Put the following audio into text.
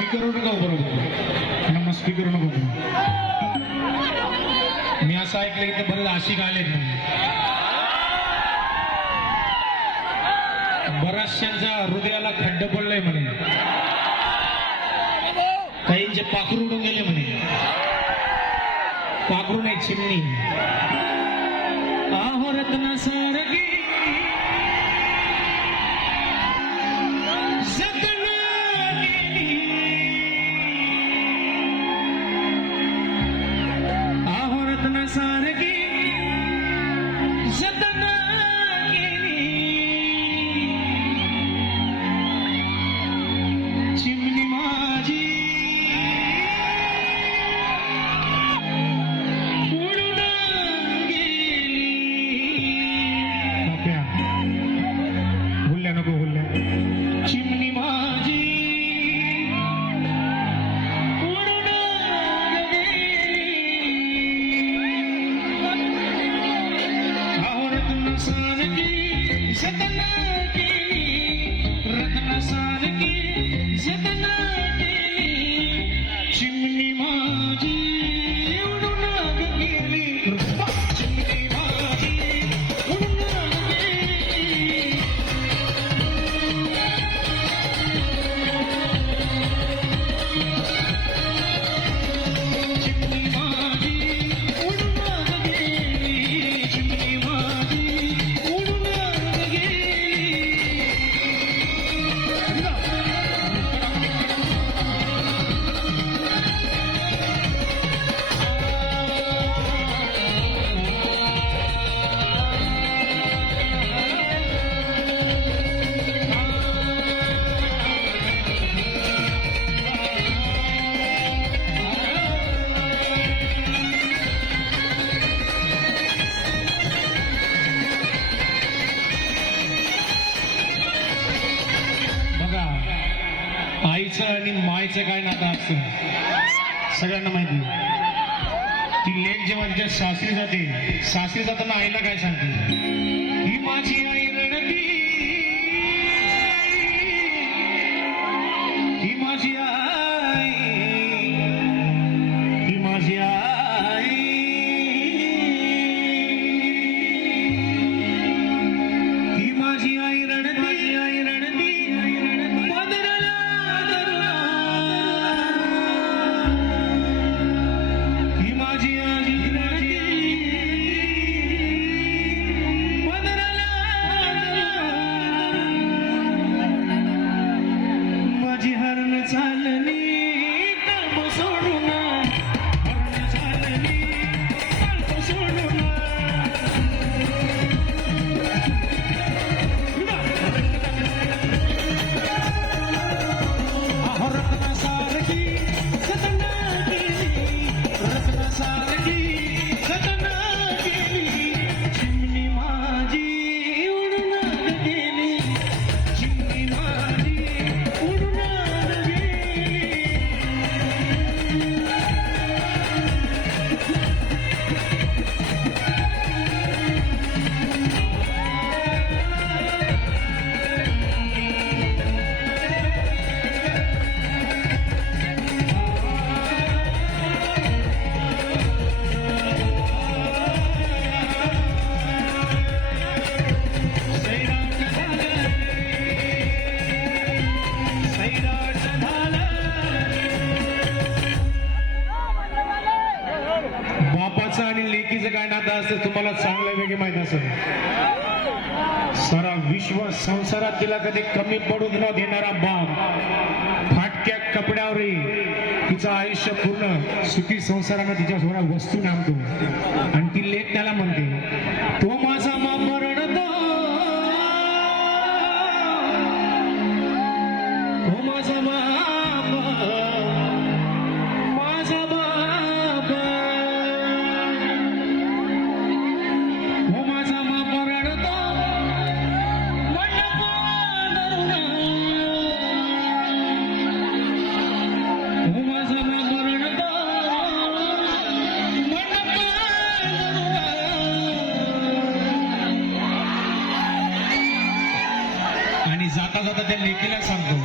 Speaker नको? बरोबर मग स्पीकर नको मी असं ऐकलं की बरेच आशिक आलेत बऱ्याचशांच्या हृदयाला खड्ड पडलंय म्हणे. काहींचे पाखरू उडून गेले म्हणे. पाखरू नाही चिमणी. आहो रत्न चिमणी मायचं काय नातं असतं? सगळ्यांना माहिती ती लेख जेव्हा तिच्या सासरी जाते सासरी जाताना आईला काय सांगते? ही माझी आई आणि लेकीचं काय नातं असतं तुम्हाला चांगलं वेगळे माहीत असेल. सारा विश्व संसारात तिला कधी कमी पडू न देणारा बाप फाटक्या कपड्यावरही तिचं आयुष्य पूर्ण सुखी संसारानं तिच्या सोडा वस्तू नांदतो Niquila Sandoval.